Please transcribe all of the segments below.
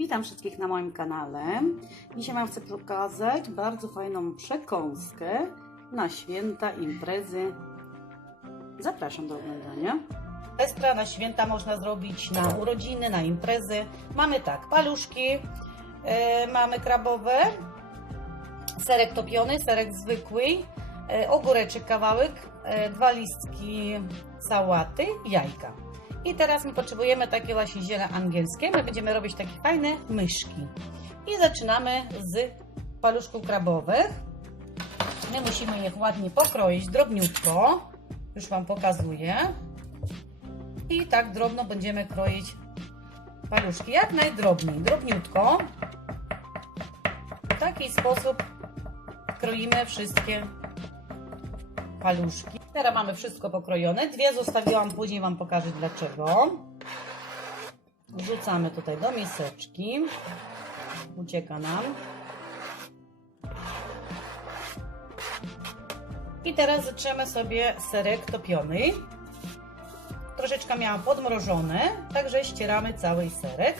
Witam wszystkich na moim kanale. Dzisiaj Wam chcę pokazać bardzo fajną przekąskę na święta, imprezy. Zapraszam do oglądania. Pestra na święta można zrobić na urodziny, na imprezy. Mamy tak, paluszki, e, mamy krabowe, serek topiony, serek zwykły, e, ogóreczek kawałek, e, dwa listki sałaty, jajka. I teraz my potrzebujemy takie właśnie ziele angielskie. My będziemy robić takie fajne myszki. I zaczynamy z paluszków krabowych. My musimy je ładnie pokroić drobniutko. Już Wam pokazuję. I tak drobno będziemy kroić paluszki. Jak najdrobniej, drobniutko. W taki sposób kroimy wszystkie paluszki. Teraz mamy wszystko pokrojone. Dwie zostawiłam, później Wam pokażę dlaczego. Wrzucamy tutaj do miseczki. Ucieka nam. I teraz zaczniemy sobie serek topiony. Troszeczkę miałam podmrożone, także ścieramy cały serek.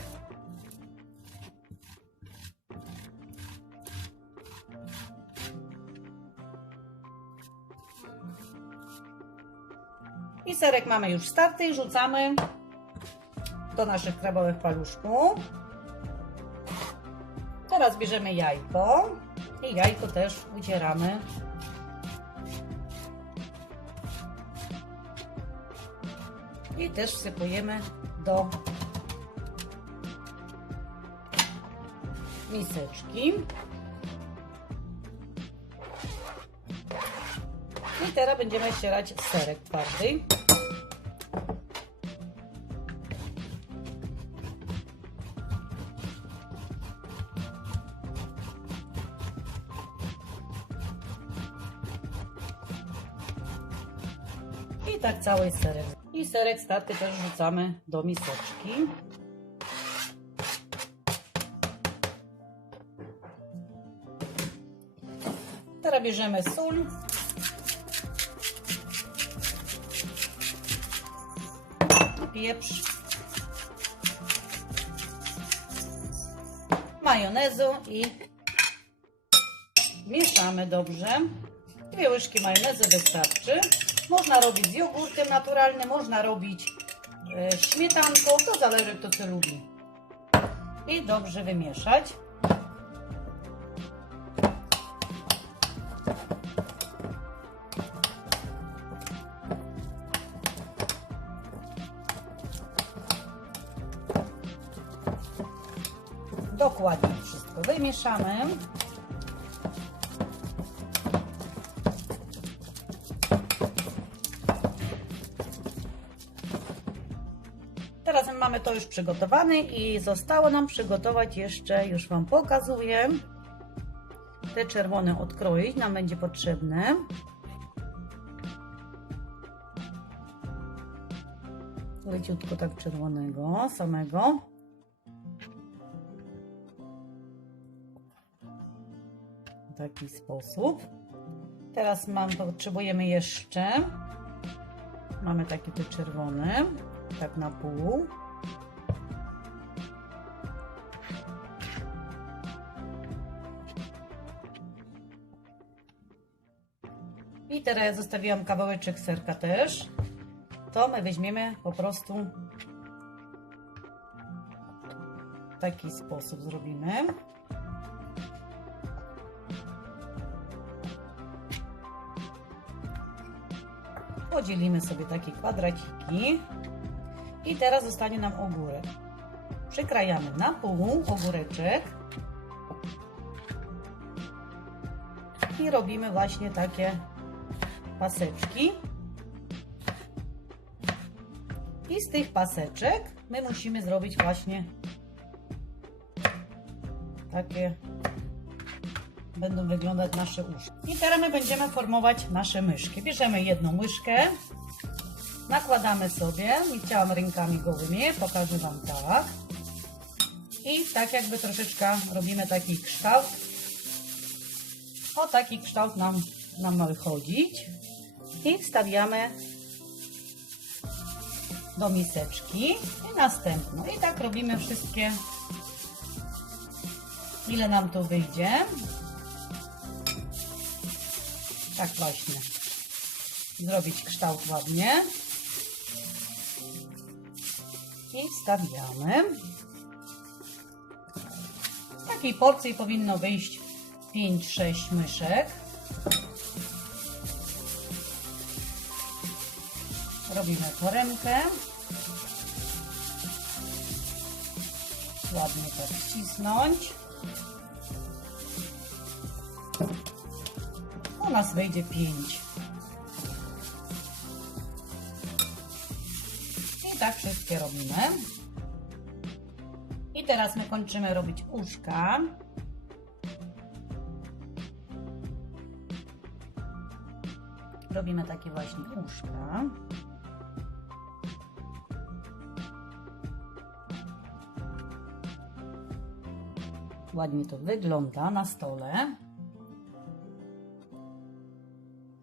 I serek mamy już starty i rzucamy do naszych krabowych paluszków. Teraz bierzemy jajko i jajko też ucieramy. I też wsypujemy do miseczki. I teraz będziemy ścierać serek twardy. I tak cały serek. I serek starty też wrzucamy do miseczki. Teraz bierzemy sól. Pieprz. Majonezu i mieszamy dobrze. Dwie łyżki majonezu wystarczy. Można robić z jogurtem naturalnym, można robić e, śmietanką, to zależy kto co lubi. I dobrze wymieszać. Dokładnie wszystko wymieszamy. Teraz mamy to już przygotowane i zostało nam przygotować jeszcze, już Wam pokazuję. Te czerwone odkroić nam będzie potrzebne. Leciutko tak czerwonego samego. W taki sposób. Teraz mam, potrzebujemy jeszcze. Mamy takie te czerwone tak na pół. I teraz ja zostawiłam kawałeczek serka też. To my weźmiemy po prostu w taki sposób zrobimy. Podzielimy sobie takie kwadraciki. I teraz zostanie nam ogórek. Przykrajamy na pół ogóreczek. I robimy właśnie takie paseczki. I z tych paseczek my musimy zrobić właśnie takie będą wyglądać nasze uszy. I teraz my będziemy formować nasze myszki. Bierzemy jedną łyżkę, nakładamy sobie, nie chciałam rękami gołymi, pokażę Wam tak. I tak jakby troszeczkę robimy taki kształt. O taki kształt nam, nam ma wychodzić. I wstawiamy do miseczki i następną. I tak robimy wszystkie ile nam to wyjdzie. Tak właśnie. Zrobić kształt ładnie. I wstawiamy. W takiej porcji powinno wyjść 5-6 myszek. Robimy foremkę. Ładnie tak ścisnąć. U nas wyjdzie 5. tak wszystkie robimy. I teraz my kończymy robić uszka. Robimy takie właśnie uszka. Ładnie to wygląda na stole.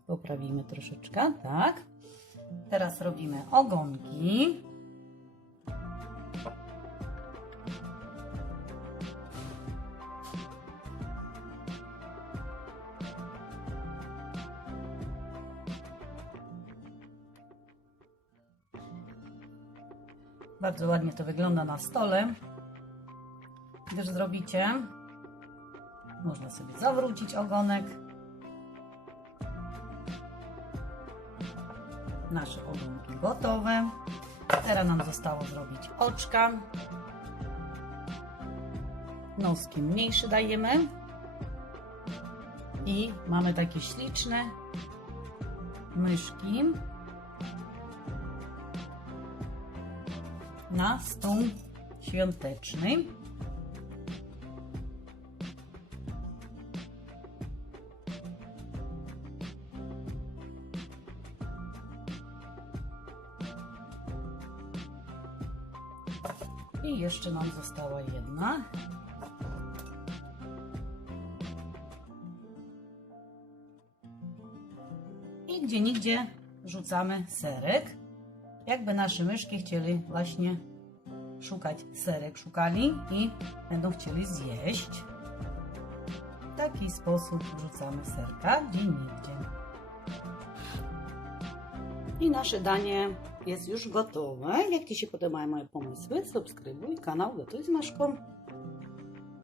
Poprawimy troszeczkę, tak. Teraz robimy ogonki. Bardzo ładnie to wygląda na stole. Gdyż zrobicie, można sobie zawrócić ogonek. Nasze ogonki gotowe. Teraz nam zostało zrobić oczka. Noski mniejszy dajemy. I mamy takie śliczne myszki na stół świąteczny. I jeszcze nam została jedna. I gdzie nigdzie rzucamy serek. Jakby nasze myszki chcieli właśnie szukać serek, szukali i będą chcieli zjeść. W taki sposób wrzucamy serka gdzie nigdzie. I nasze danie jest już gotowe. Jak Ci się podobają moje pomysły, subskrybuj kanał Gotuj z Maszką.